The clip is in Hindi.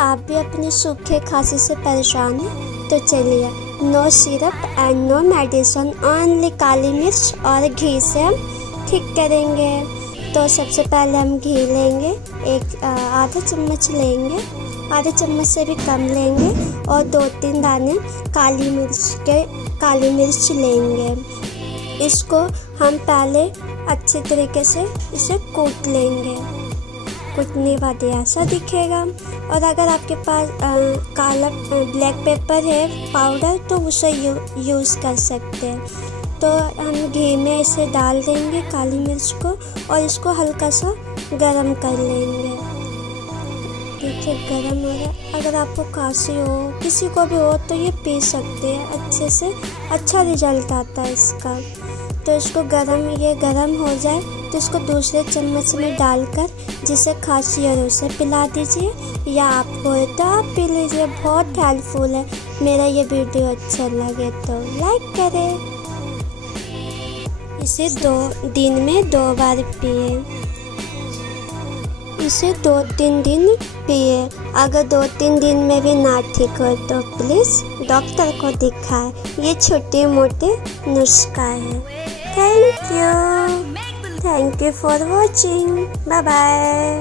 आप भी अपनी सूखे खांसी से परेशान हैं तो चलिए, no syrup and no medicine, only काली मिर्च और घी से हम ठीक करेंगे। तो सबसे पहले हम घी लेंगे, आधा चम्मच लेंगे, आधे चम्मच से भी कम लेंगे और 2-3 दाने काली मिर्च लेंगे। इसको हम पहले अच्छे तरीके से इसे कूट लेंगे। कूटने बाद ऐसा दिखेगा। और अगर आपके पास ब्लैक पेपर है पाउडर तो उसे यूज़ कर सकते हैं। तो हम घी में इसे डाल देंगे काली मिर्च को और इसको हल्का सा गरम कर लेंगे। देखिए गरम हो रहा। अगर आपको खांसी हो, किसी को भी हो, तो ये पी सकते हैं, अच्छे से अच्छा रिजल्ट आता है इसका। तो इसको ये गरम हो जाए तो इसको दूसरे चम्मच में डालकर जिसे खांसी हो उसे पिला दीजिए, या आपको है तो आप पी लीजिए। बहुत हेल्पफुल है। मेरा ये वीडियो अच्छा लगे तो लाइक करें। इसे 2 दिन में 2 बार पिए। इसे 2-3 दिन पिए। अगर 2-3 दिन में भी ना ठीक हो तो प्लीज़ डॉक्टर को दिखाएं। ये छोटे मोटे नुस्खा है। Thank you for watching. Bye bye.